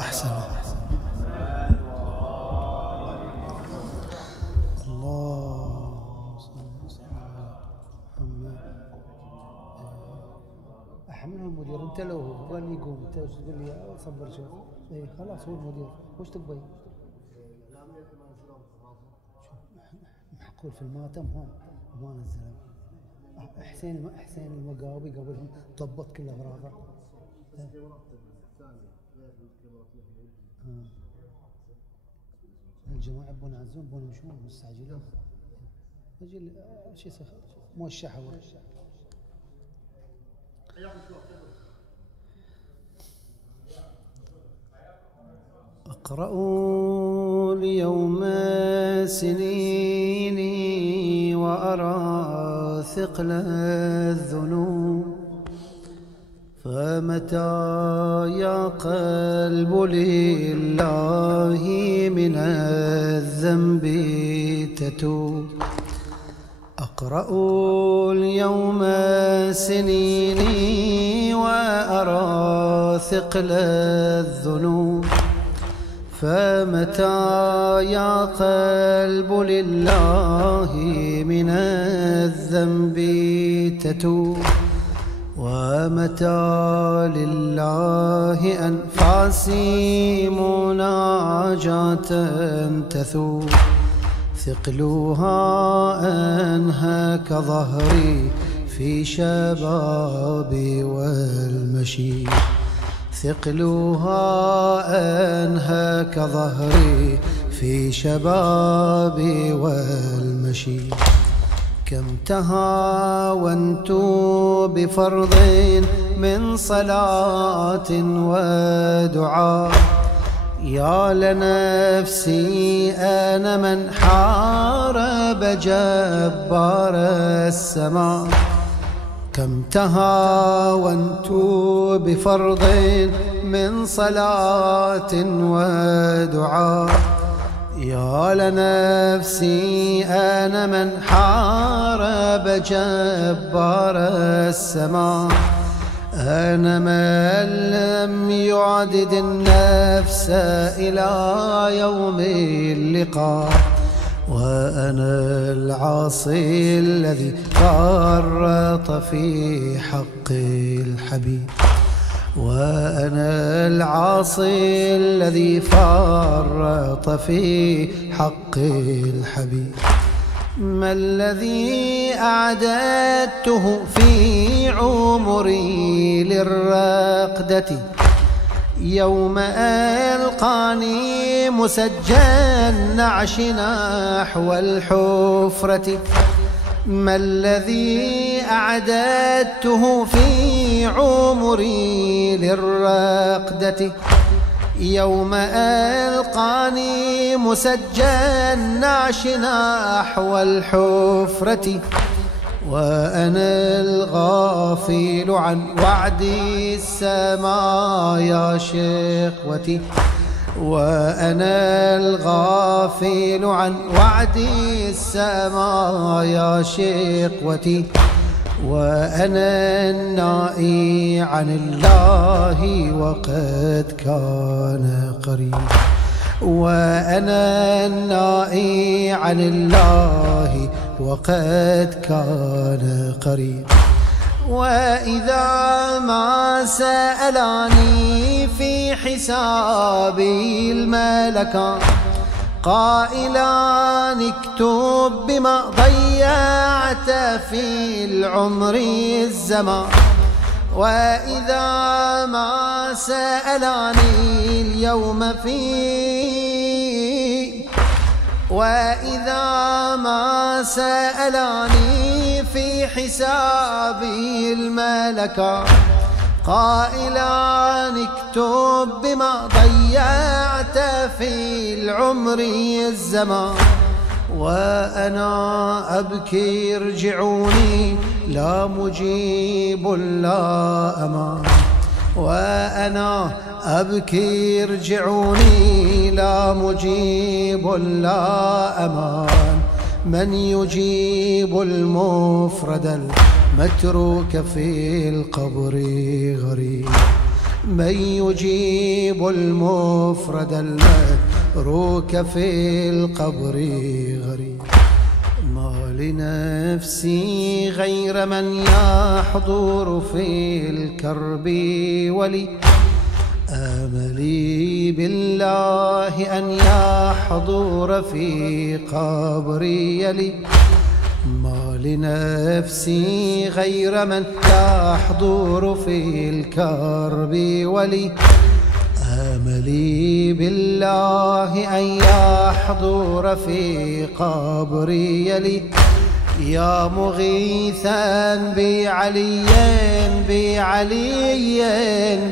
أحسن. الله صل على محمد. أحمله المدير. أنت لو هو اللي يقوم أنت تقول لي صبر شوي. إيه خلاص هو المدير. وش تبغي؟ محقول في الماتم هم ما نزلوا. حسين المقاوي قبلهم ضبط كل أغراضه. الجماعة بون يعزون بون يمشون مستعجلين. أجل شيء موشحة. أقرأوا اليوم سنيني وأرى ثقل الذنوب، فمتى يا قلب لله من الذنب تتوب. أقرأ اليوم سنيني وأرى ثقل الذنوب، فمتى يا قلب لله من الذنب تتوب. ومتى لله أنفاسي مناجاة تثوب، ثقلها أنهك ظهري في شبابي والمشي، ثقلها أنهك ظهري في شبابي والمشي. كم تهاونت بفرض من صلاة ودعاء، يا لنفسي أنا من حارب جبار السماء. كم تهاونت بفرض من صلاة ودعاء، يا لنفسي أنا من حارب جبار السماء. أنا من لم يعدد النفس إلى يوم اللقاء، وأنا العاصي الذي فرط في حق الحبيب، وأنا العاصي الذي فرط في حق الحبيب. ما الذي أعددته في عمري للرقدة يوم ألقاني مسجل نعش نحو الحفرة؟ ما الذي أعددته في عمري للرقدة يوم ألقاني مسجل نعش نحو الحفرة؟ وأنا الغافل عن وعد السماء يا شقوتي، وأنا الغافل عن وعد السماء يا شقوتي. وأنا النائي عن الله وقد كان قريب، وأنا النائي عن الله وقد كان قريب. وإذا ما سألاني في حسابي الملكان قائلان اكتب بما ضيعت في العمر الزمان، وإذا ما سألاني اليوم وإذا ما سألاني في حسابي الملكان قائلان اكتب بما ضيعت في العمر الزمان، وأنا أبكي ارجعوني لا مجيب لا أمان، وأنا أبكي ارجعوني لا مجيب لا أمان. من يجيب المفرد المتروك في القبر غريب، من يجيب المفرد المتروك في القبر غريب. ما لنفسي غير من يحضر في الكرب ولي. آملي بالله أن يحضر في قبري لي. ما لنفسي غير من يحضر في الكرب ولي. آملي بالله أن يحضر في قبري لي. يا مغيثا بعلي بعلي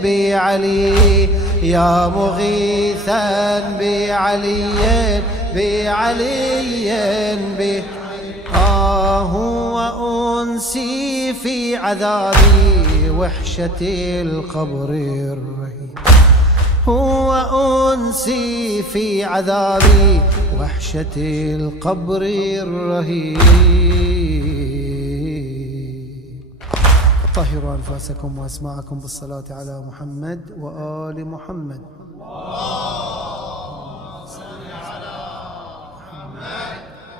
بعلي. يا مغيثا بعلي بعلي بعلي. وأنسي في عذابي وحشة القبر الرهيب. هو أنسي في عذابي وحشة القبر الرهيب. طهروا أنفاسكم وأسماعكم بالصلاة على محمد وآل محمد. اللهم صل على محمد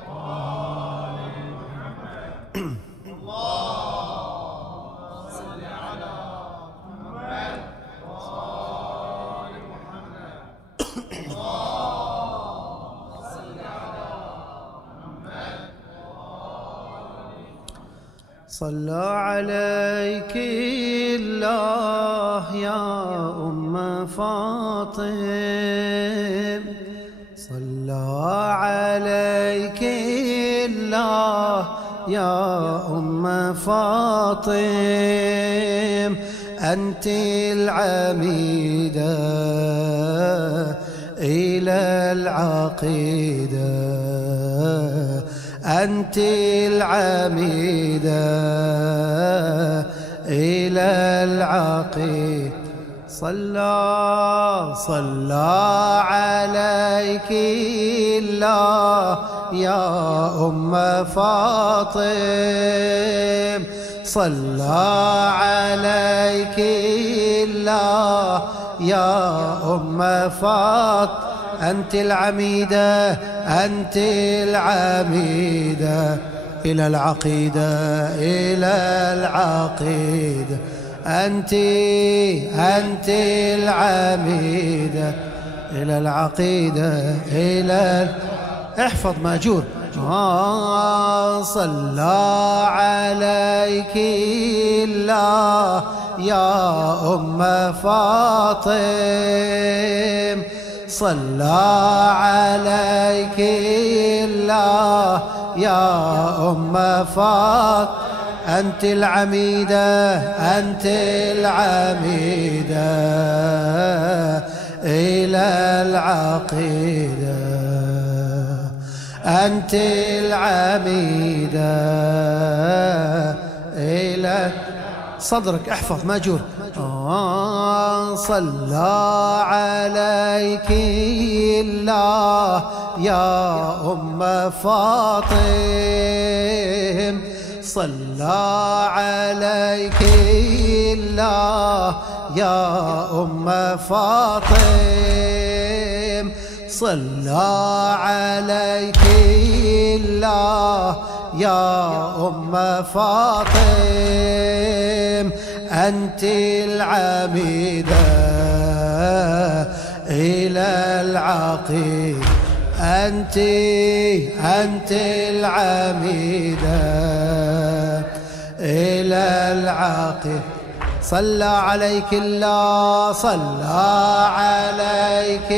وآل محمد. اللهم صل على محمد وآل محمد. اللهم صل على محمد وآل محمد. صلى عليك الله يا أم فاطم. صلى عليك الله يا أم فاطم. أنت العميدة إلى العقيدة. أنت العميدة إلى العقيدة. صلى عليك الله يا أم فاطم. صلى عليك الله يا أم فاطم. أنت العميدة أنت العميدة إلى العقيدة إلى العقيدة. أنت العميدة إلى العقيدة إلى احفظ ماجور. صلى عليك الله يا أم فاطم. صلى عليك الله يا أم فاطم. أنت العميدة أنت العميدة إلى العقيدة. أنت العميدة إلى صدرك احفظ ماجور. صلى عليك الله يا أم فاطم. صلى عليك الله يا أم فاطم. صلى عليك الله يا أم فاطم. أنت العميدة إلى العقيدة. أنت العميدة إلى العقيدة. صلى عليك الله صلى عليك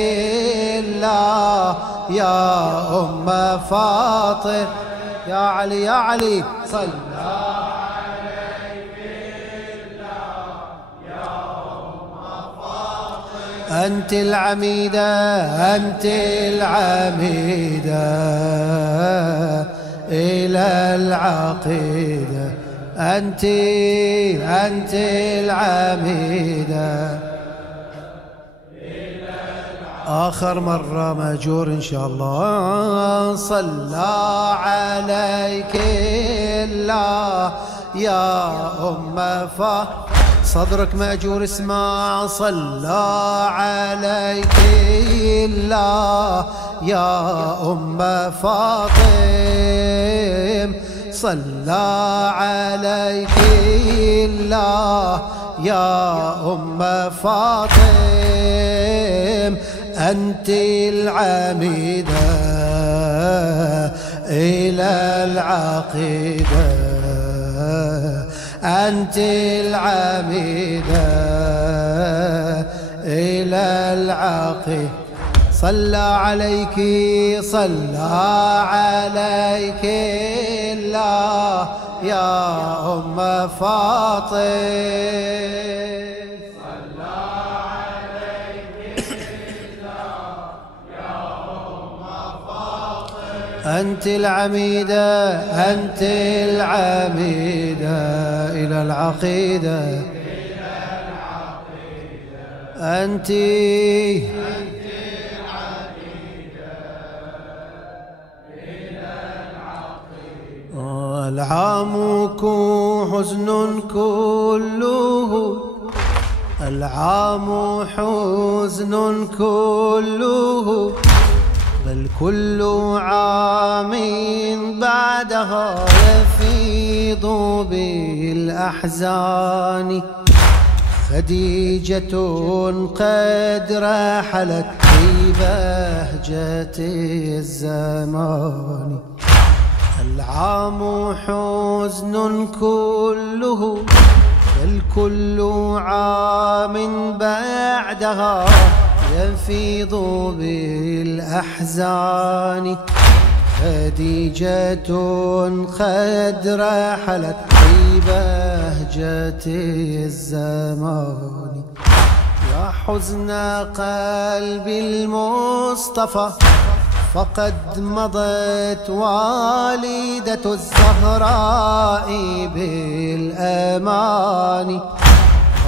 الله يا أم فاطم. يا علي يا علي صلى عليك الله يا أم فاطم. أنت العميدة أنت العميدة إلى العقيدة. أنت العميدة. آخر مرة مأجور إن شاء الله. صلى عليك الله يا أم فاطمة. صدرك مأجور اسمع صلى عليك الله يا أم فاطم صلى عليك الله يا أم فاطم أنت العميدة إلى العقيدة أنت العميدة إلى العقيدة صلى عليك الله يا أم فاطم أنت العميدة أنت العميدة إلى العقيدة أنت العميدة إلى العقيدة العامك حزن كله العام حزن كله بل كل عام بعدها يفيض بالأحزان خديجة قد رحلت في بهجة الزمان العام حزن كله بل كل عام بعدها يفيض بالأحزان خديجة قد رحلت في بهجة الزمان يا حزن قلب المصطفى فقد مضت والدة الزهراء بالأمان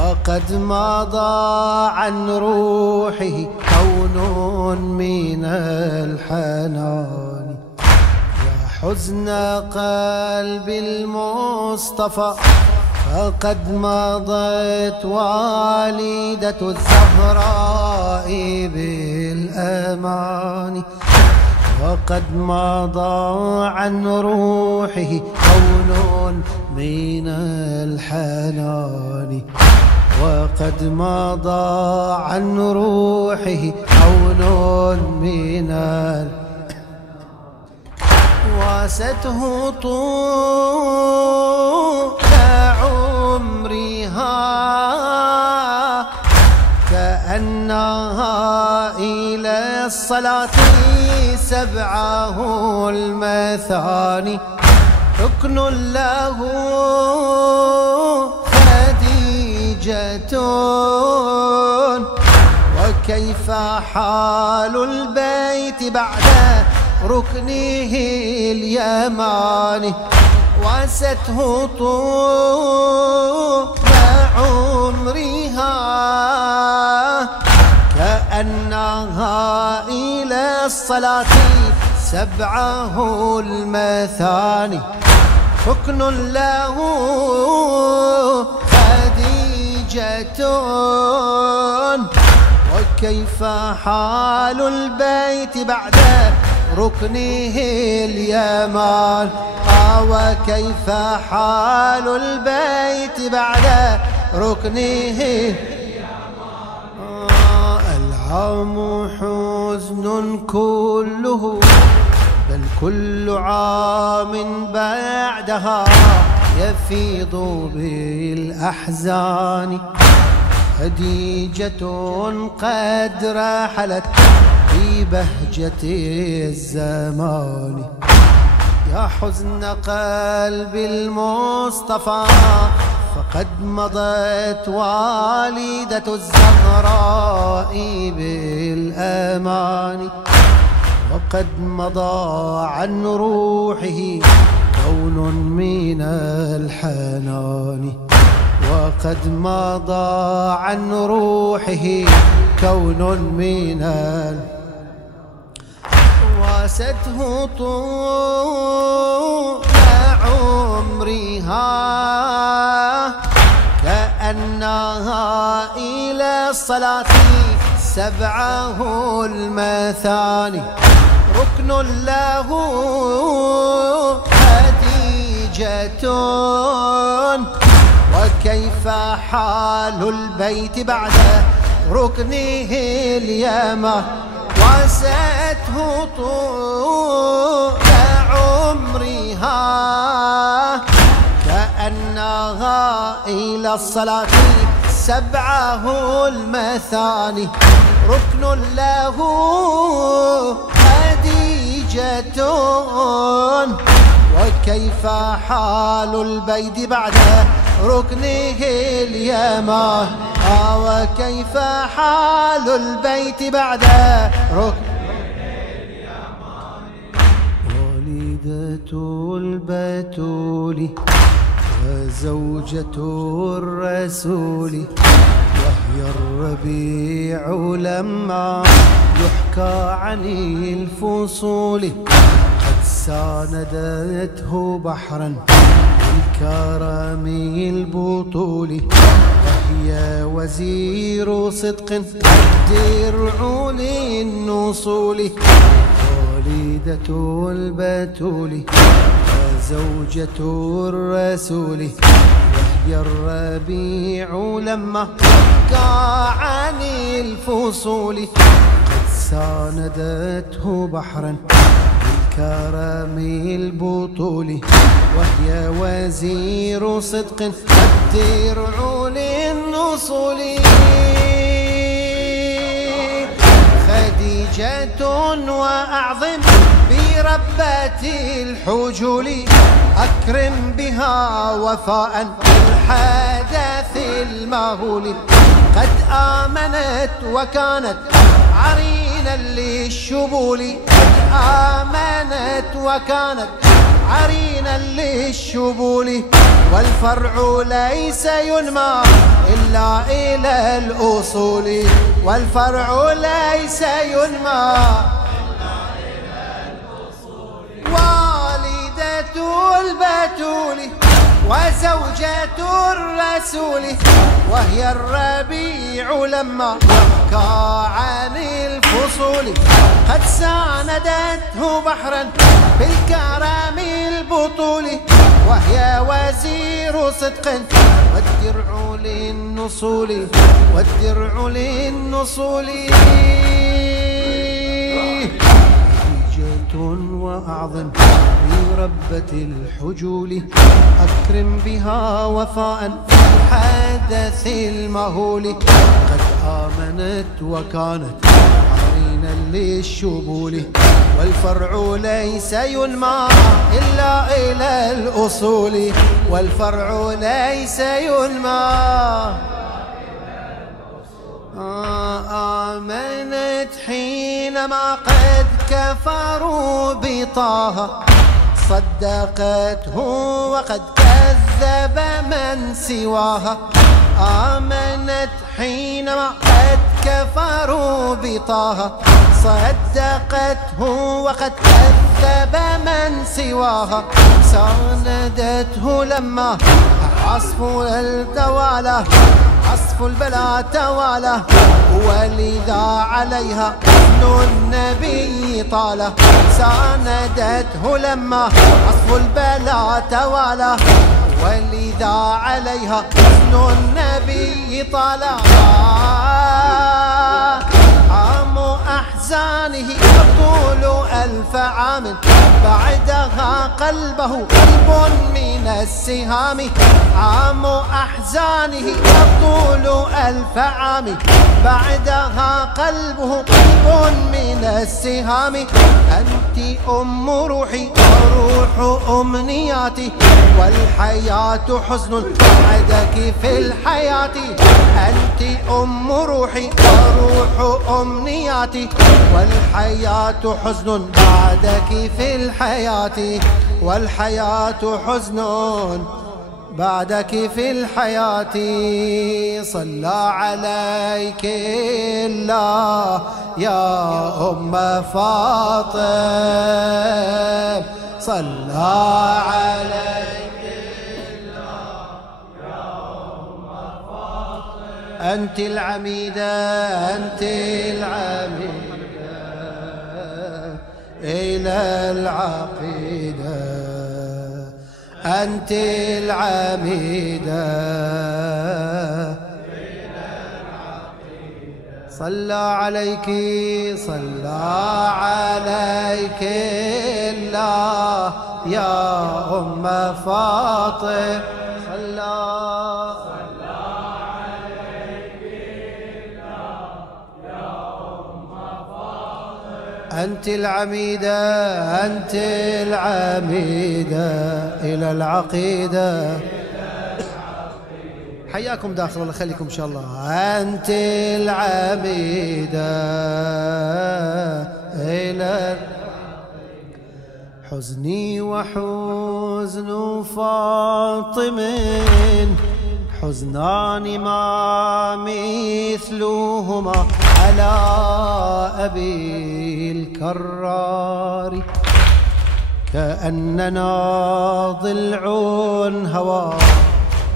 وقد مضى عن روحه كون من الحنان يا حزن قلب المصطفى فقد مضت والدة الزهراء بالأمان وقد مضى عن روحه كون من الحنان وقد مضى عن روحه كون من واسته طول عمرها كأنها إلى الصلاة سبعه المثاني ركن له خديجة وكيف حال البيت بعد ركنه اليماني واسته طول عمرها كأنها إلى الصلاة سبعه المثاني ركن له خديجة وكيف حال البيت بعد ركنه اليمان وكيف حال البيت بعد ركنه العام حزن كله بل كل عام بعدها يفيض بالأحزان خديجة قد رحلت في بهجة الزمان يا حزن قلب المصطفى فقد مضت والدة الزهراء بالأمان وقد مضى عن روحه كون من الحنان وقد مضى عن روحه كون من واسته طول عمرها كأنها إلى الصلاة سبعه المثاني ركن له خديجة وكيف حال البيت بعد ركنه اليمه واسته طول عمرها كأنها إلى الصلاة سبعه المثاني ركن له خديجة وكيف حال البيت بعد ركنه اليمه وكيف حال البيت بعد ركنه اليمه والدة البتول وزوجة الرسول وهي الربيع لما يحكى عن الفصول قد ساندته بحرا بالكرم البطول وهي وزير صدق درع للنصول والدة البتول وزوجة الرسول وهي الربيع لما حكى عن الفصول قد ساندته بحرا بالكرم البطول وهي وزير صدق الدرع للنصول خديجة وأعظم بربة الحجول أكرم بها وفاء الحدث المهول قد آمنت وكانت عرينا للشبول قد آمنت وكانت عرينا للشبول والفرع ليس ينمى إلا إلى الأصول والفرع ليس ينمى إلا الأصول والدة البتول وزوجة الرسول وهي الربيع لما يحكى عن الفصول قد ساندته بحرا بالكرم البطول وهي وزير صدق والدرع للنصول والدرع للنصول وأعظم بربة الحجول أكرم بها وفاء الحدث المهول قد آمنت وكانت عرينا للشبول والفرع ليس ينمى إلا إلى الأصول والفرع ليس ينمى آمنت حينما قد كفروا بطه صدقته وقد كذب من سواها آمنت حينما قد كفروا بطه صدقته وقد كذب من سواها ساندته لما عصف التوالى عصف البلا توالى ولذا عليها حسن النبي طاله ساندته لما عصف البلا توالى ولذا عليها حسن النبي طاله عام أحزانه يطول 1000 عام بعدها قلبه قلب من السهام عام أحزانه يطول 1000 عام بعدها قلبه قلب من السهام أنت أم روحي وروح أمنياتي والحياة حزن بعدك في الحياة أنت أم روحي وروح أمنياتي والحياة حزن بعدك في الحياة والحياة حزن بعدك في الحياة صلى عليك الله يا أم فاطم صلى عليك الله يا أم أنت العميدة أنت العميدة إلى العقيدة أنت العميدة صلى عليك الله يا أم فاطمة صلى عليك الله يا أم فاطمة أنت العميدة أنت العميدة إلى العقيدة حياكم داخل الله خليكم إن شاء الله أنت العبيدة إلى حزني وحزن فاطم حزنان ما مثلهما على أبي الكرار كأننا ضلع هوى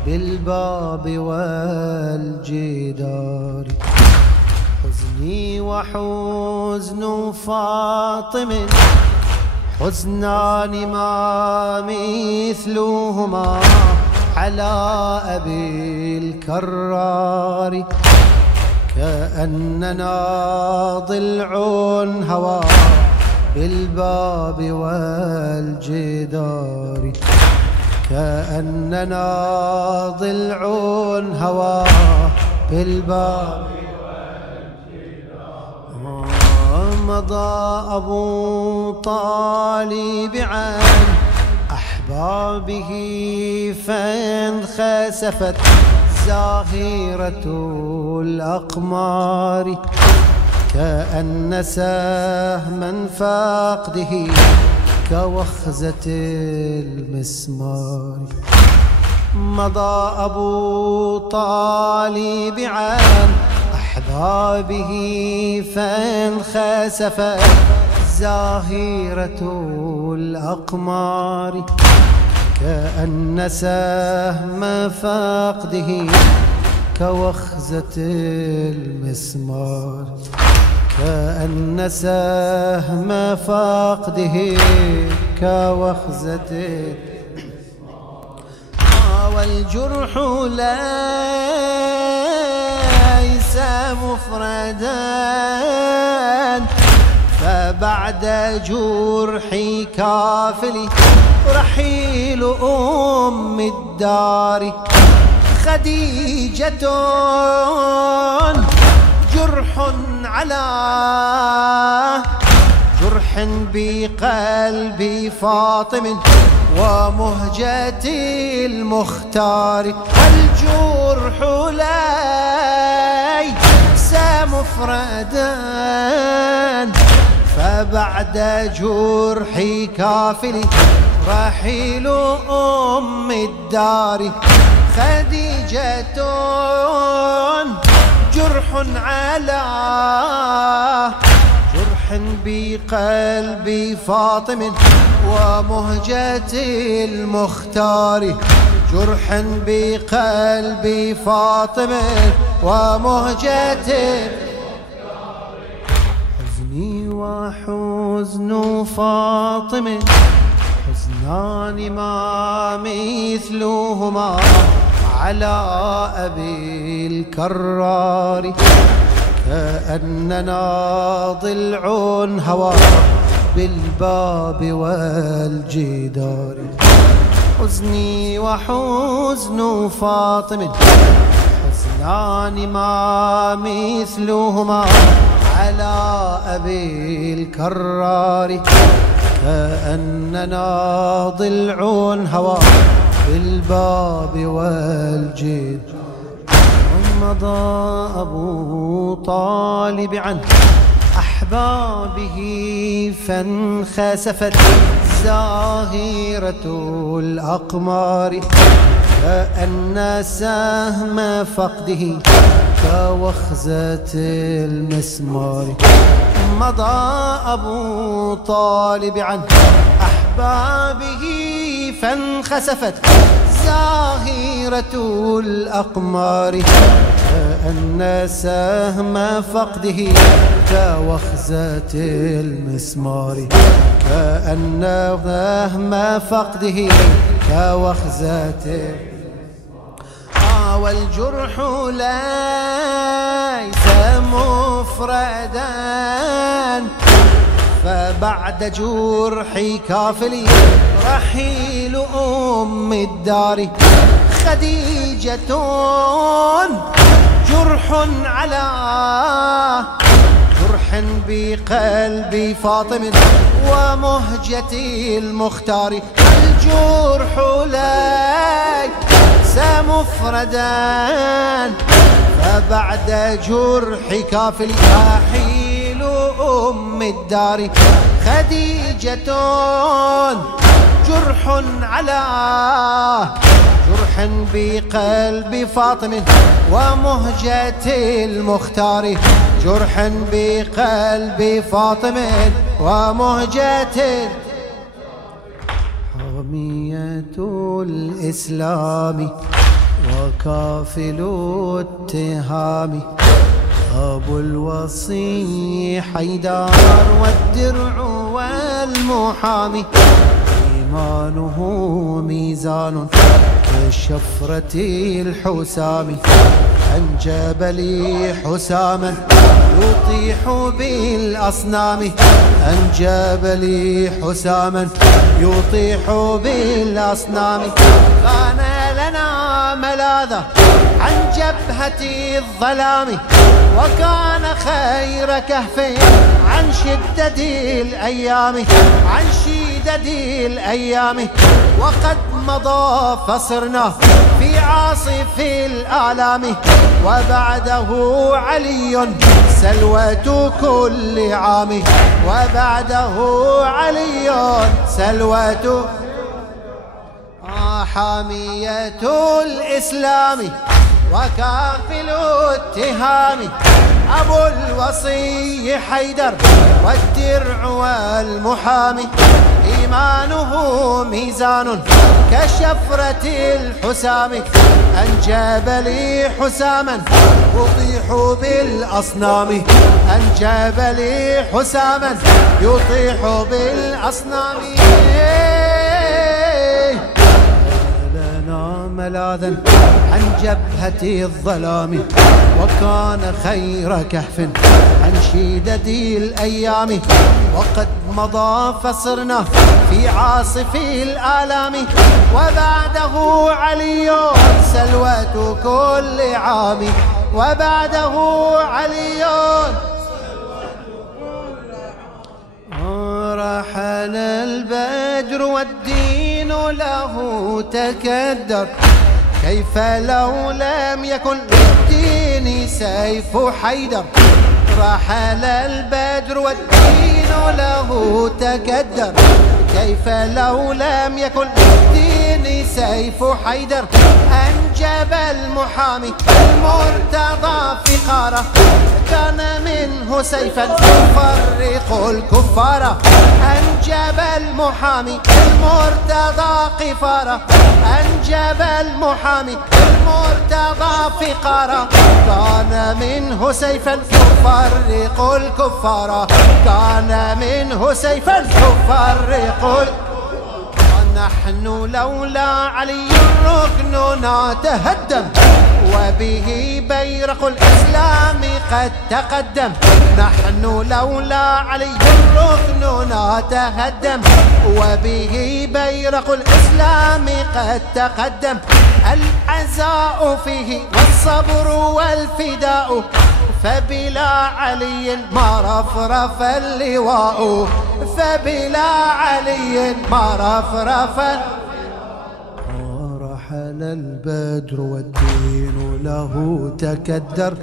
بالباب والجدار حزني وحزن فاطم حزنان ما مثلهما على أبي الكرار كأننا ضلع هوى بالباب والجدار كأننا ضلع هوى بالباب مضى أبو طالب عن أحبابه فانخسفت زاهرة الأقمار كأن سهما فاقده كوخزة المسمار مضى أبو طالب عن أحبابه فانخسفت زاهرة الأقمار كأن سهم فاقده كوخزة المسمار كأن سهم فاقده كوخزة والجرح ليس مفردا فبعد جرح كافلي رحيل أم الدار خديجة جرح على جرح بقلب فاطم ومهجة المختار والجرح ليس مفردا فبعد جرح كافل رحيل أم الدار خديجة جرح على جرح بقلب فاطم ومهجة المختار جرح بقلب فاطم ومهجة حزني وحزن فاطم حزنان ما مثلهما على أبي الكرار كأننا ضلع هوى بالباب والجدار حزني وحزن فاطم حزنان ما مثلهما على أبي الكرار كأننا ضلع هوى بالباب والجدار مضى أبو طالب عن أحبابه فانخسفت زاهرة الأقمار كأن سهم فقده كوخزة المسمار مضى أبو طالب عن أحبابه فانخسفت زاهرة الأقمار كأن سهم فقده كوخزة المسمار، كأن سهم فقده كوخزة والجرح ليس مفردا، فبعد جرح كافلي رحيل أم الدار خديجة جرح على جرح بقلب فاطم ومهجة المختار. الجرح ليس مفردا، فبعد جرح كافل رحيل أم الدار خديجة جرح على جرح بقلب فاطم ومهجة المختار، جرح بقلب فاطم ومهجة. حامية الإسلام وكافل التهام، أبو الوصي حيدار والدرع والمحامي، إيمانه ميزان كالشفرة الحسام، أنجب لي حساما يطيح بالأصنام، أنجب لي حساما يطيح بالأصنام. كان لنا ملاذا عن جبهة الظلام، وكان خير كهف عن شدة الأيام، عن شدة الأيام. وقد مضى فصرنا في عاصف الآلام، وبعده علي سلوة كل عام، وبعده علي سلوة. حامية الإسلام وكافل التهام، أبو الوصي حيدر والدرع والمحامي، إيمانه ميزان كشفرة الحسام، أنجب لي حساما يطيح بالأصنام، أنجب لي حساما يطيح بالأصنام. ملاذا عن جبهة الظلام، وكان خير كهف عن شدد الأيام. وقد مضى فصرنا في عاصف الآلام، وبعده علي سلوة كل عام، وبعده علي. رحل البدر والدين له تكدر، كيف لو لم يكن للدين سيف حيدر. رحل البدر والدين له تكدر، كيف لو لم يكن للدين سيف حيدر. أنجب المحامي المرتضى فقارة، كان منه سيفا يفرق الكفار. أنجب المحامي المرتضى قفارة، أنجب المحامي المرتضى فقارة، كان منه سيفا يفرق الكفار، كان منه سيفا يفرق. ونحن لولا علي ركننا تهدم، وبه بيرق الإسلام قد تقدم. نحن لولا علي ركننا تهدم، وبه بيرق الإسلام قد تقدم. العزاء فيه والصبر والفداء، فبلا علي ما رفرف اللواء، فبلا علي ما رفرف. رحل البدر والدين له تكدر،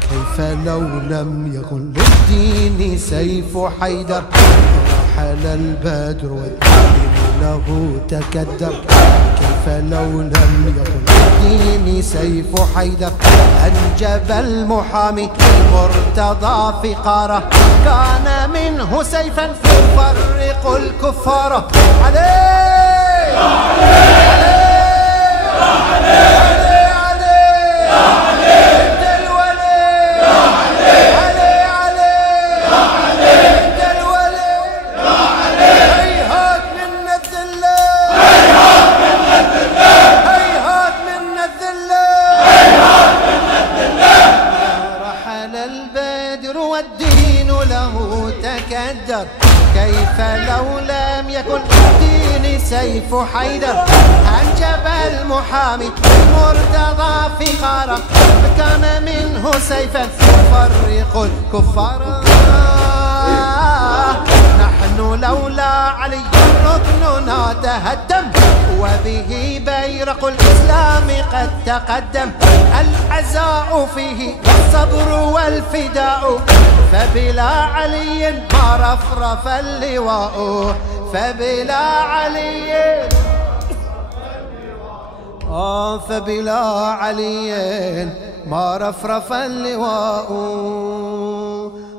كيف لو لم يكن للدين سيف حيدر. رحل البدر والدين له تكدر، كيف لو لم يكن للدين سيف حيدر. أنجب المحامي المرتضى فقارة، كان منه سيفا يفرق الكفار. عليه عليه عليه عليه والدين له تكدر. كيف لو لم يكن للدين سيف حيدر؟ أنجب المحامي المرتضى فخارا، فكان منه سيفا يفرق الكفار. نحن لولا علي ركننا تهدم، وبه بيرق الإسلام قد تقدم. العزاء فيه والصبر والفداء، فبلا علي ما رفرف اللواء. فبلا علي فبلا علي ما رفرف اللواء.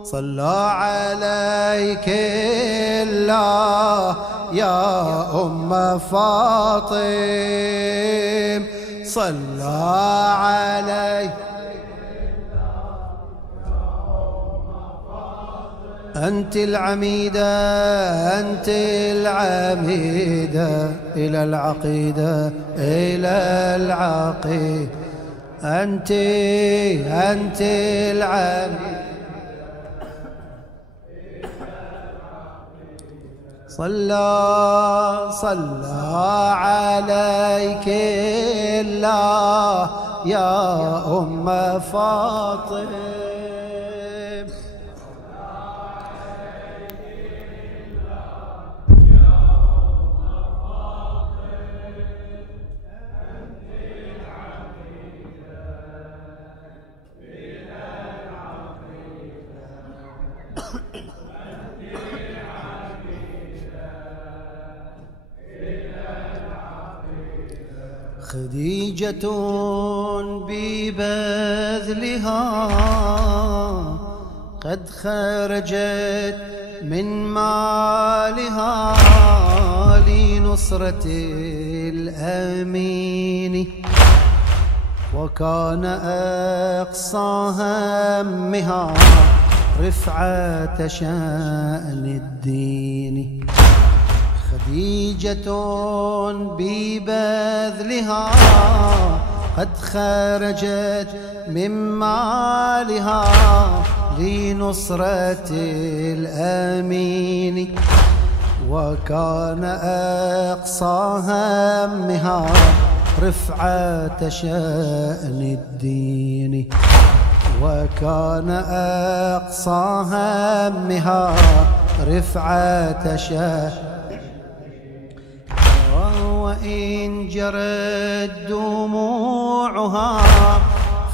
صلى عليك الله يا أم فاطم، صلى عليك. أنت العميدة أنت العميدة إلى العقيدة إلى العقيدة. أنت العميدة. صلى عليك الله يا أم فاطم. خديجة ببذلها قد خرجت من مالها لنصرة الأمين، وكان أقصى همها رفعة شأن الدين. خديجة ببذلها قد خرجت من مالها لنصرة الأمين، وكان أقصى همها رفعة شأن الدين. وكان أقصى همها رفعة شأن. وإن جرت دموعها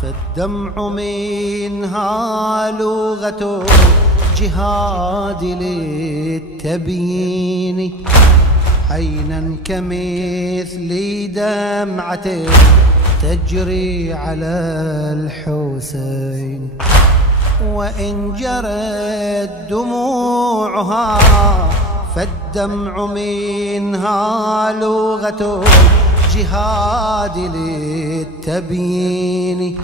فالدمع منها لغة جهاد للتبيين، عينا كمثل دمعة تجري على الحسين. وإن جرت دموعها فالدمع منها لغة جهاد للتبيين،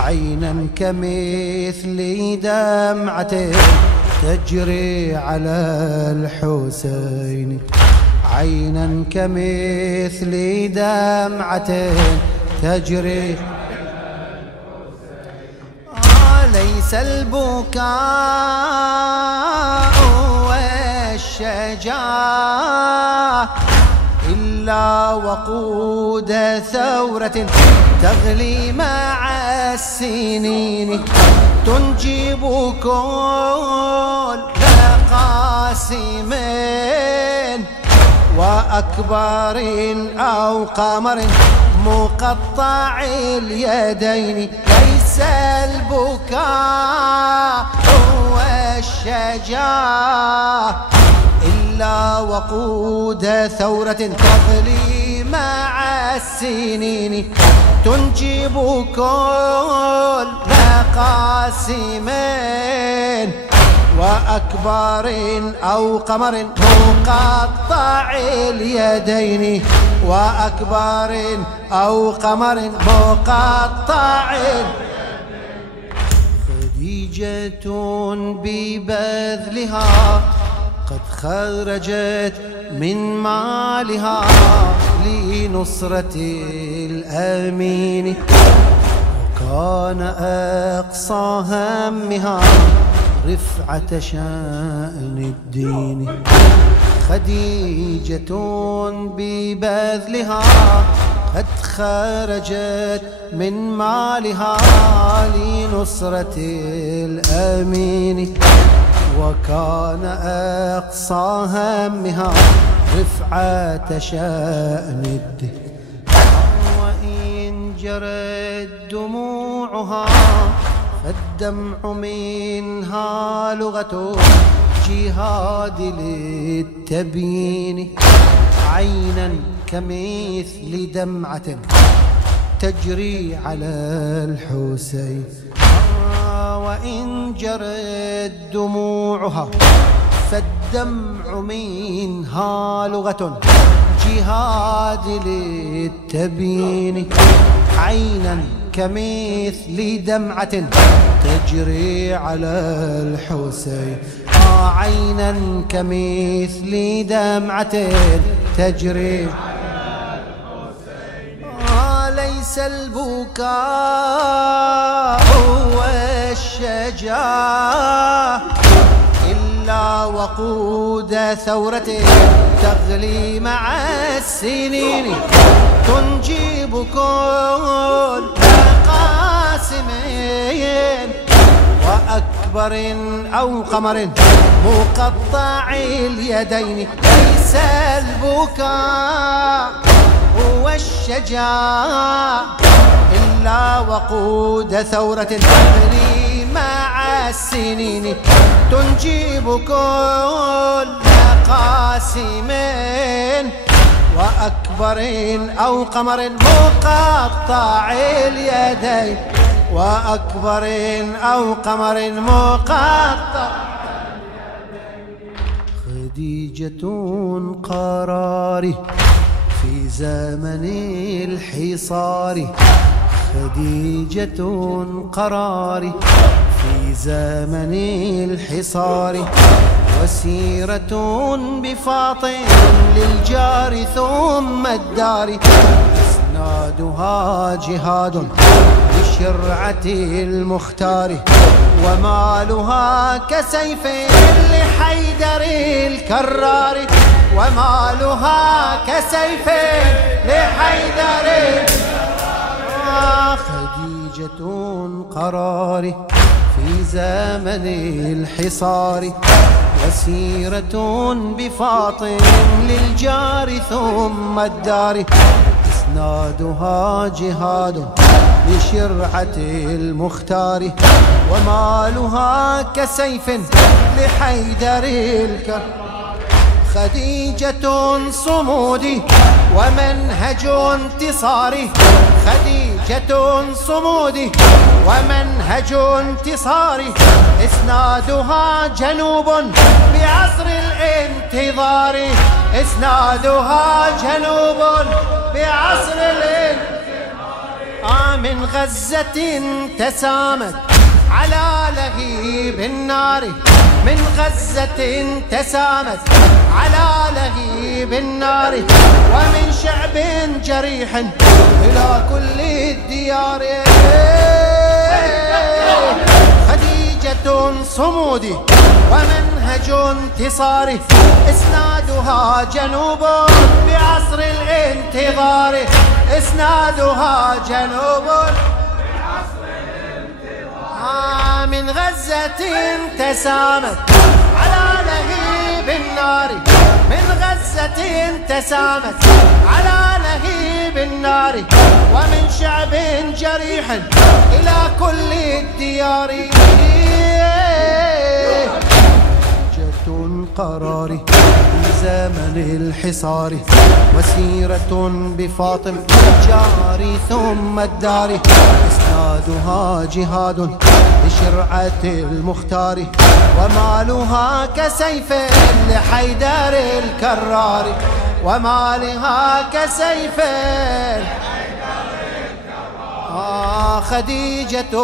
عينا كمثل دمعة تجري على الحسين. عينا كمثل دمعة تجري. ليس البكاء والشجاع إلا وقود ثورة تغلي مع السنين، تنجب كل قاسم وأكبر أو قمر مقطع اليدين. ليس البكاء والشجاع إلا وقود ثورة تغلي مع السنين، تنجب كل قاسم وأكبر أو قمر مقطع اليدين. وأكبر أو قمر مقطع. خديجة ببذلها قد خرجت من مالها لنصرة الأمين، وكان أقصى همها رفعة شأن الدين. خديجة ببذلها قد خرجت من مالها لنصرة الأمين، وكان أقصى همها رفعة شأن الدين. وإن جرت دموعها فالدمع منها لغة جهاد للتبيين، عينا كمثل دمعة تجري على الحسين. وإن جرت دموعها فالدمع منها لغة جهاد للتبيين، عينا كمثل دمعة تجري على الحسين. عينا كمثل دمعة تجري على الحسين. ليس البكاء والشجاع إلا وقود ثورة تغلي مع السنين، تنجب كل قاسمين وأكبر أو قمر مقطع اليدين. ليس البكاء والشجاع إلا وقود ثورة تغلي مع السنين، تنجب كل قاسمين وأكبر أو قمر مقطع اليدين، وأكبر أو قمر مقطع. خديجة قراري في زمن الحصار، خديجة قراري في زمن الحصار، وسيرة بفاطم للجار ثم الدار، إسنادها جهاد بشرعة المختار، ومالها كسيف لحيدر الكرار، ومالها كسيف لحيدر الكرار. خديجة قراري في زمن الحصار، وسيرة بفاطم للجار ثم الدار، إسنادها جهاد بشرعة المختار، ومالها كسيف لحيدر الكرار. خديجة صمودي ومنهج انتصاري، خديجة صمودي ومنهج انتصاري، إسنادها جنوب بعصر الانتظار، إسنادها جنوب بعصر الانتظار. من غزة تسامت على لهيب النار، من غزة تسامت على لهيب النار، ومن شعب جريح إلى كل الديار. خديجة صمودي ومنهج انتصاري، إسنادها جنوب بعصر الانتظار، إسنادها جنوب بعصر الانتظار. من غزة تسامت على لهيب النار، من غزة تسامت على لهيب النار، ومن شعب جريح إلى كل الديار. قراري في زمن الحصار، وسيرة بفاطم الجار ثم الدار، إسنادها جهاد بشرعة المختار، ومالها كسيف لحيدر الكرار، ومالها كسيف خديجة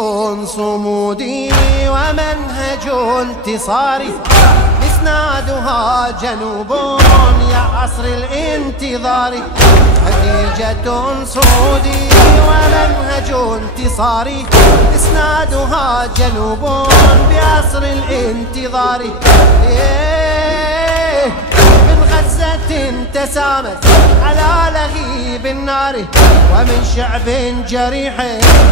صمودي ومنهج انتصاري، إسنادها جنوب يا عصر الانتظار. خديجة صمودي ومنهج انتصاري، إسنادها جنوب بعصر الانتظار. انتظاري من غزة تسامت على لهيب النار ومن شعب جريح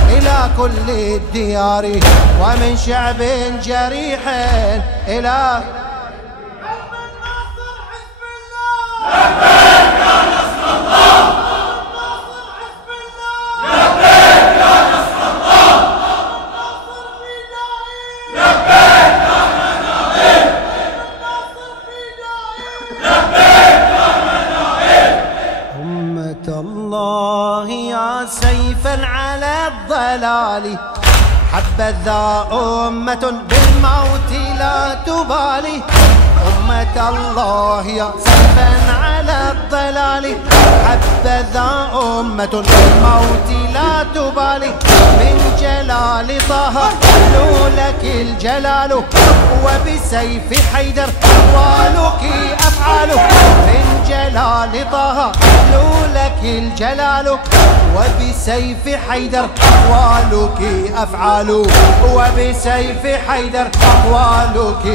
إلى كل الديار ومن شعب جريح إلى الله يا سيفا على الضلال حبذا أمة بالموت لا تبالي أمة الله يا سيفا على الضلال حبذا أمة بالموت لا تبالي من جلال طه لك الجلال وبسيف حيدر أقوالك أفعاله من جلال طه لك الجلال وبسيف حيدر أقوالك أفعاله وبسيف حيدر أقوالك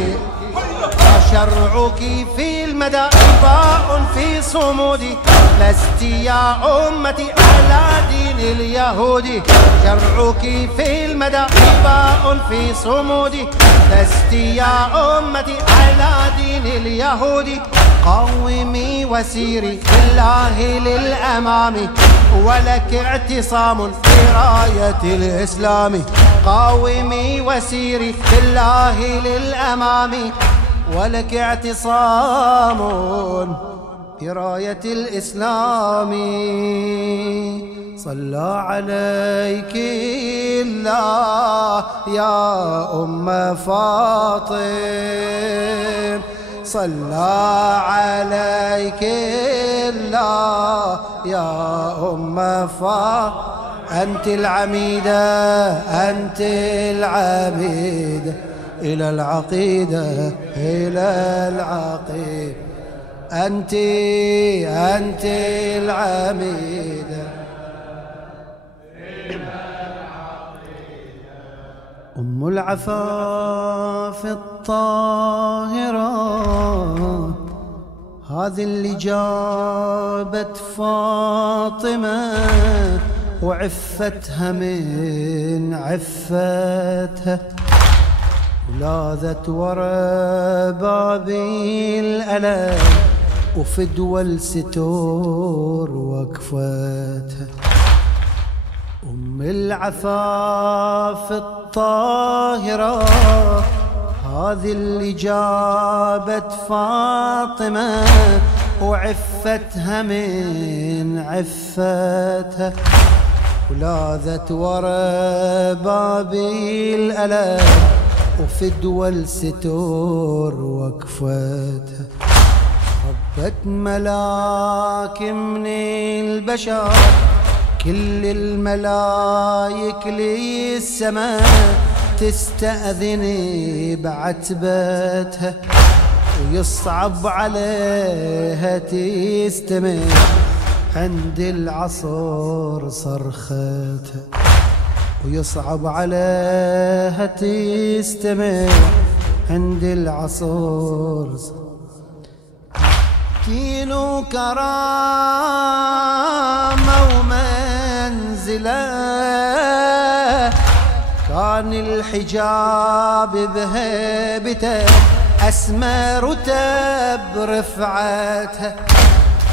شرعك في المدى باء في صمودي لست يا أمتي على دين اليهود شرعك في المدى باء في صمودي لست يا أمتي على دين اليهود قومي وسيري بالله للأمام ولك اعتصام في راية الإسلام قومي وسيري بالله للأمام ولك اعتصام براية الإسلام صلى عليك الله يا أم فاطم صلى عليك الله يا أم فاطم أنت العميدة أنت العميدة إلى العقيدة إلى العقيدة أنت العميدة أم العفاف الطاهرة هذه اللي جابت فاطمة وعفتها من عفتها ولاذت ورا بابي الألم وفدوى الستور وقفتها أم العفاف الطاهرة هذه اللي جابت فاطمة وعفتها من عفتها ولاذت ورا بابي الألم وفدوى الستور وقفتها ربت ملاك من البشر كل الملايك للسماء تستأذني بعتبتها ويصعب عليها تستمع عند العصر صرختها ويصعب عليها تستمع عند العصر دين كرامة ومنزلة كان الحجاب بهيبته أسمى رتب رفعتها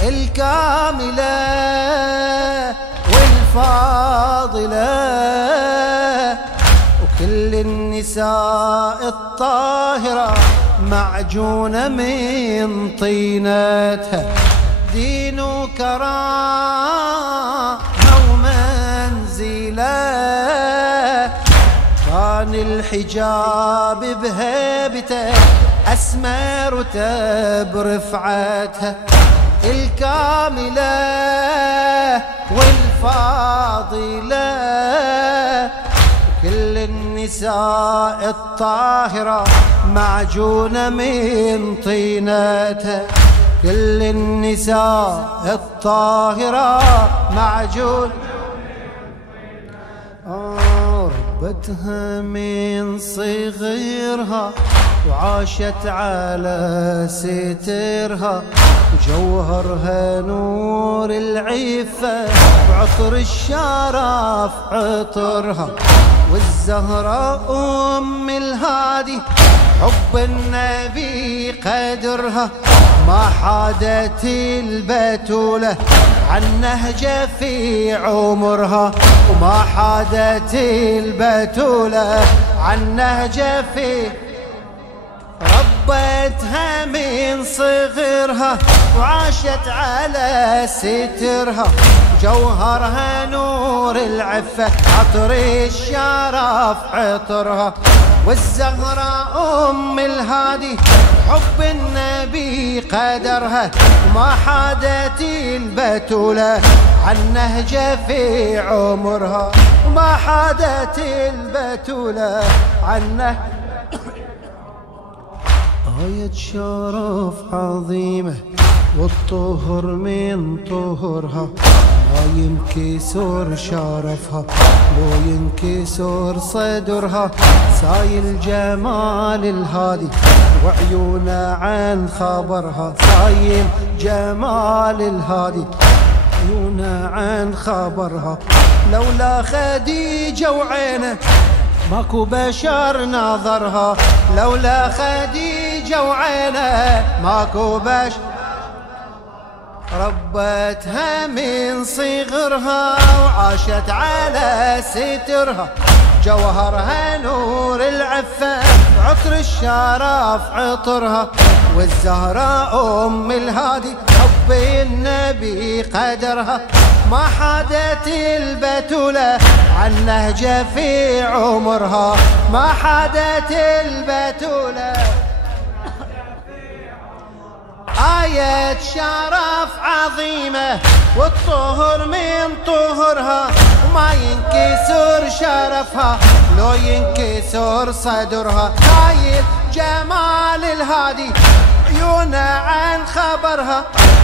الكاملة والفاضلة وكل النساء الطاهرة معجونة من طينتها دين كرامة ومنزلة كان الحجاب بهيبته أسمى رتب رفعتها الكاملة والفاضلة كل النساء الطاهرة معجونة من طينتها كل النساء الطاهرة معجونة ربتها من صغرها وعاشت على سترها وجوهرها نور العفة وعطر الشرف عطرها والزهراء أم الهادي حب النبي قدرها ما حادت البتولة عن نهجه في عمرها وما حادت البتولة عن نهجه في ربتها من صغرها وعاشت على سترها جوهرها نور العفة عطر الشرف عطرها والزهراء أم الهادي حب النبي قدرها وما حادت البتولة عن نهجه في عمرها وما حادت البتولة عن نهجه غاية شرف عظيمة والطهر من طهرها ما ينكسر شرفها لو ينكسر صدرها سايل جمال الهادي وعيونه عن خبرها سايل جمال الهادي عيونه عن خبرها لولا خديجة وعينه ماكو بشر ناظرها لولا خديجة وعينه ماكو بشر ربتها من صغرها وعاشت على سترها جوهرها نور العفة عطر الشرف عطرها والزهراء أم الهادي حب النبي قدرها ما حادت البتولة عن نهجه في عمرها ما حادت البتولة آية شرف عظيمة والطهر من طهرها وما ينكسر شرفها لو ينكسر صدرها آية جمال الهادي عيونه عن خبرها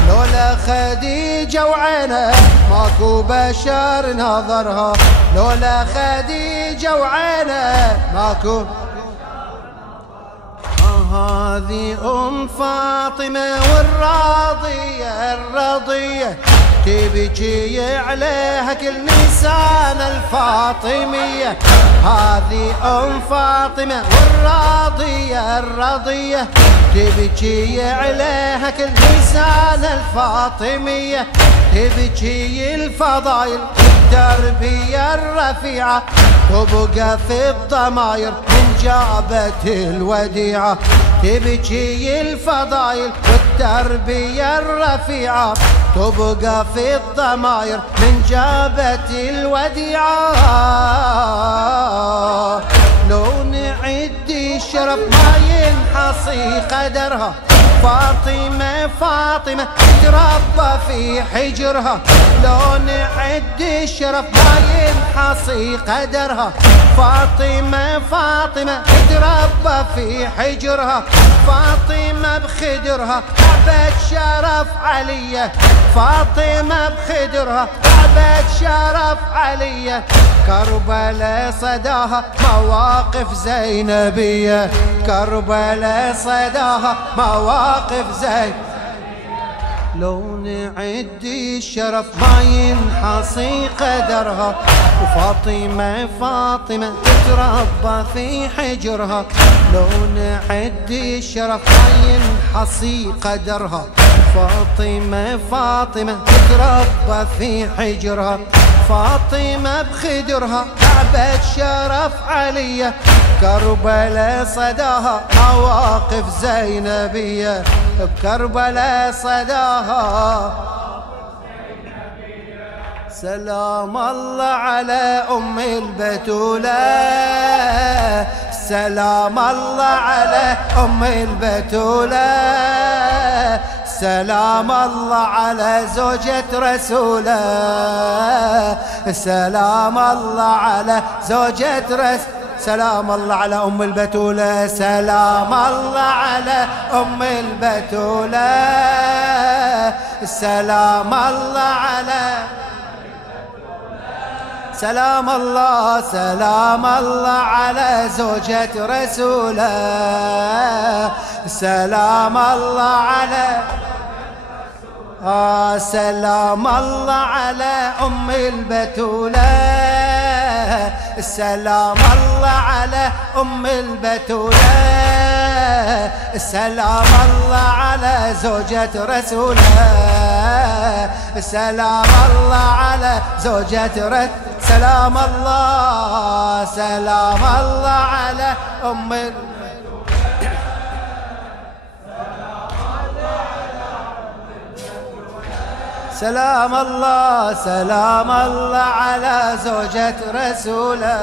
لولا خديجة وعينه ماكو بشر ناظرها لولا خديجة وعينه ماكو هذه أم فاطمة والراضية الرضية تبكي عليها كل نسان الفاطمية هذه أم فاطمة والراضية الرضية تبكي عليها كل نسان الفاطمية تبكي الفضايل التربية الرفيعة تبقى في الضماير من جابت الوديعة تبكي الفضايل والتربية الرفيعة تبقى في الضماير من جابت الوديعة لو نعد الشرف ما ينحصي قدرها فاطمة فاطمة تربى في حجرها لو نعد الشرف ما ينحصي قدرها فاطمة فاطمة تربى في حجرها فاطمة بخدرها تعبت شرف علية فاطمة بخدرها تعبت شرف علية كربلاء صداها مواقف زينبية كربلاء صداها مواقف زين لو نعد الشرف ما ينحصي قدرها وفاطمة فاطمة تتربى في حجرها لو نعد الشرف ما ينحصي قدرها فاطمة فاطمة تتربى في حجرها فاطمة بخدرها تعبت شرف علية كربلاء صداها مواقف زينبية بكربلاء صداها سلام الله على أم البتولة سلام الله على أم البتولة سلام الله على زوجة رسوله سلام الله على زوجة رسوله سلام الله على أم البتولة سلام الله على أم البتولة سلام الله على سلام الله على زوجة رسوله سلام الله على سلام الله على أم البتولة سلام الله على أم البتولة سلام الله على زوجة رسوله سلام الله على زوجة سلام الله على أم سلام الله على زوجة رسوله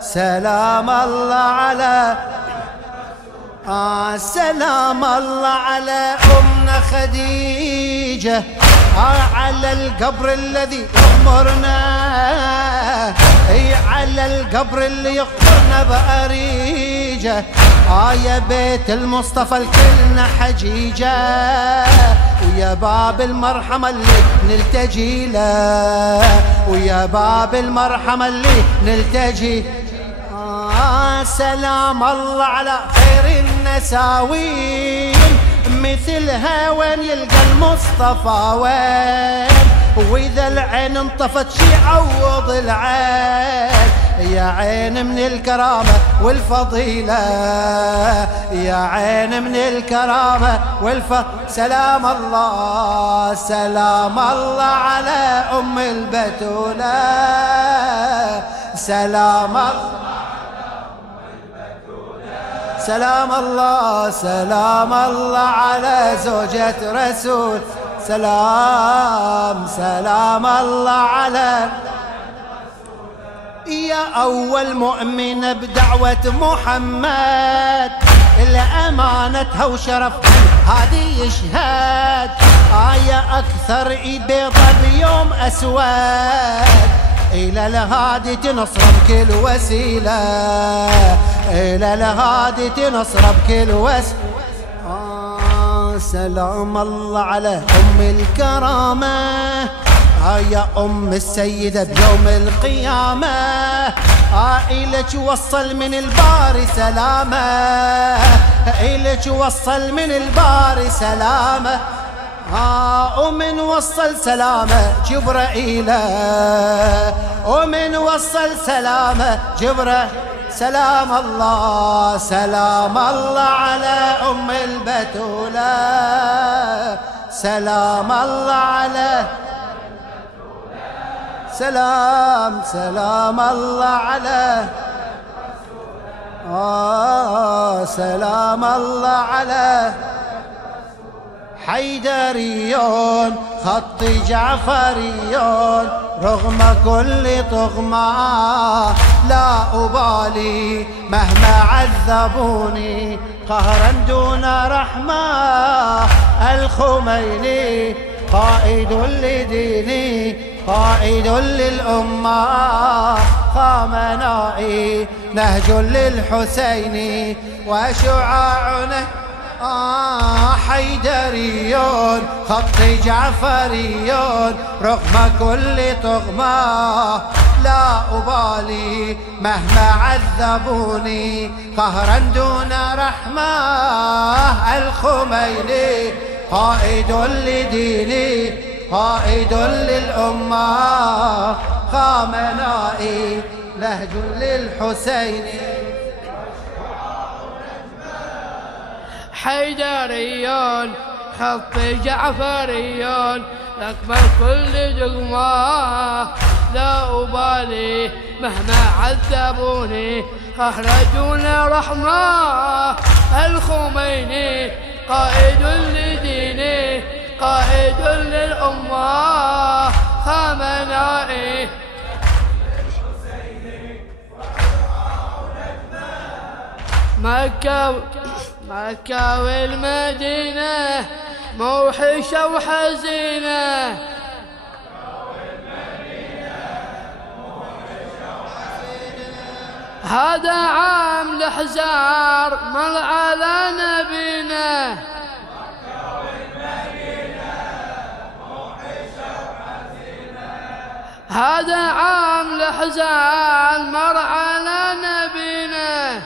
سلام الله على سلام الله على أمنا خديجة على القبر الذي يغمرنا على القبر اللي يغمرنا بأريجة يا بيت المصطفى الكلنا حجيجة ويا باب المرحمة اللي نلتجي له ويا باب المرحمة اللي نلتجي سلام الله على خير النساوين مثلها وين يلقى المصطفى وين وإذا العين انطفت شي عوض العين يا عين من الكرامة والفضيلة يا عين من الكرامة سلام الله على أم البتولة سلام الله على زوجة رسول سلام الله على يا أول مؤمنة بدعوة محمد لأمانتها وشرف هذه يشهد يا أكثر بيضة بيوم أسود إلى الهادي تنصر بكل وسيلة إلى الهادي تنصر بكل وسيلة سلام الله على أم الكرامة يا أم السيدة بيوم القيامة إلك وصل من الباري سلامة إلك وصل من الباري سلامة ومن وصل سلامة جبرائيل ومن وصل سلامة جبرائيل سلام الله على أم البتولة سلام الله على سلام الله على سلام الله على حيدريون خط جعفريون رغم كل طغمة لا أبالي مهما عذبوني قهرا دون رحمة الخميني قائد لديني قائد للأمة خامنائي نهج للحسين وشعاعنا حيدريون خط جعفريون رغم كل طغمة لا أبالي مهما عذبوني قهرا دون رحمة الخميني قائد لديني قائد للأمة خامنائي نهج للحسين حيدريون خط جعفريون أكبر كل دقمة لا أبالي مهما عذبوني أخرجونا رحمة الخميني قائد لديني قائد للأمة خامنائي مكة والمدينة موحشة وحزينة هذا عام الأحزار مر على نبينا هذا عام الأحزان مر على نبينا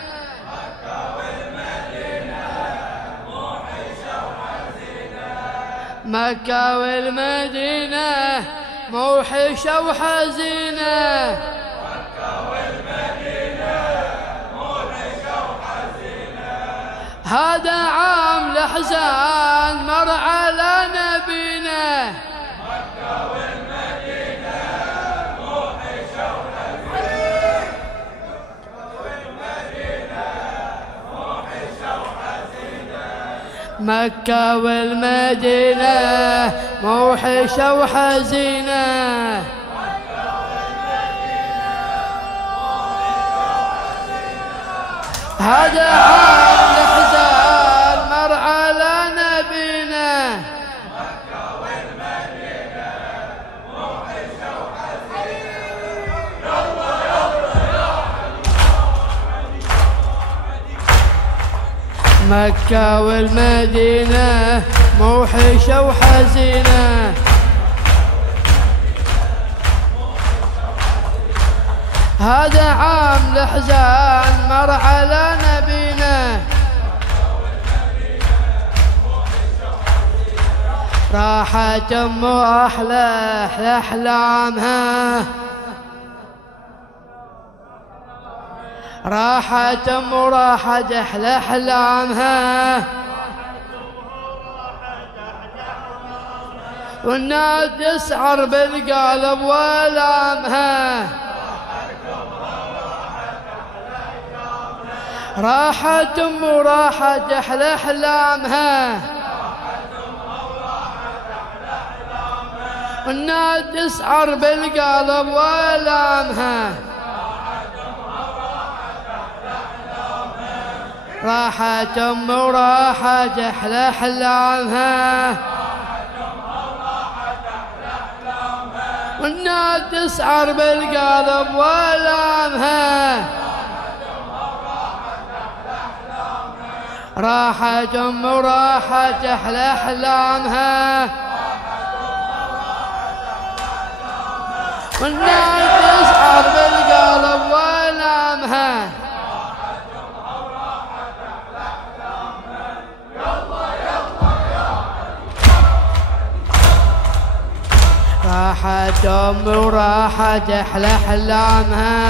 مكة والمدينة موحشة وحزينة. مكة والمدينة موحشة وحزينة. هذا عام الأحزان مر على نبينا. مكة والمدينة موحشة وحزينة. مكة والمدينة موحشة وحزينة. هذا عام الأحزان مر على نبينا. مكة والمدينة موحشة وحزينة. يلا مكة والمدينة موحشة وحزينة. هذا عام الأحزان مر على نبينا. راحت أم أحلى أحلامها. راحت أم راحت أحلى أحلامها. والناس تسعر بالقلب والامها. راحت أم راحت أحلى أحلامها. والناس تسعر بالقلب والامها. راحت أم وراحت أحلى أحلامها. والناس تسعر بالقلب والامها. راحت أم وراحت أحلى أحلامها. والناس تسعر بالقلب والامها. راحت أم وراحت أحلى أحلامها.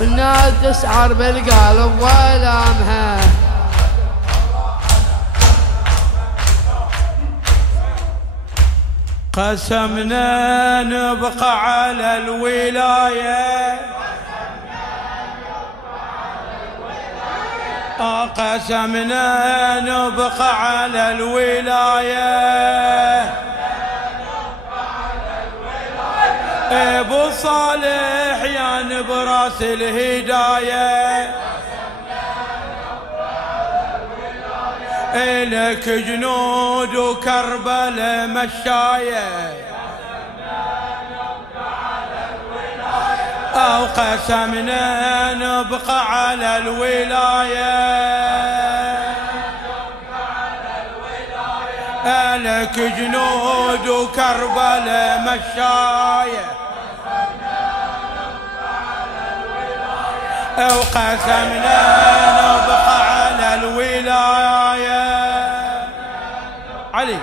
والناس تسعر بالقلب والامها. قسمنا نبقى على الولاية. قسمنا نبقى على الولاية. ابو صالح يا نبراس الهداية. إلك جنود وكربلاء مشاية. أو قسمنا نبقى على الولاية. إلك جنود وكربلاء مشاية. أو قسمنا نبقى على الولاية. علي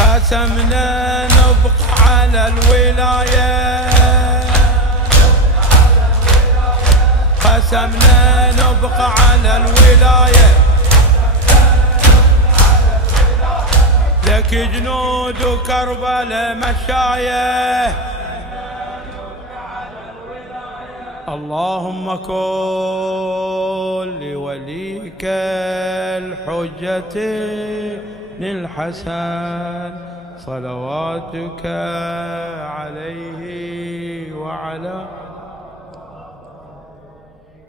قسمنا نبقى على الولاية. قسمنا نبقى على الولاية. لك جنود وكربلاء مشاية. اللهم كن لوليك الحجة الحسن صلواتك عليه وعلى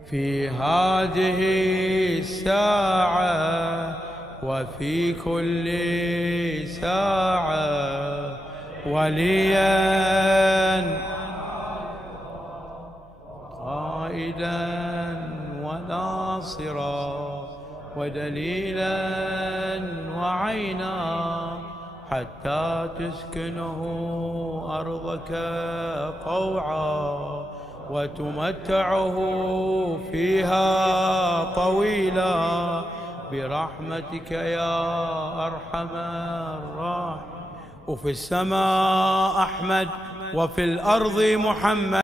في هذه الساعة وفي كل ساعة وليا قائدا وناصرا ودليلا وعينا حتى تسكنه أرضك طوعا وتمتعه فيها طويلا برحمتك يا أرحم الراحمين. وفي السماء أحمد وفي الأرض محمد.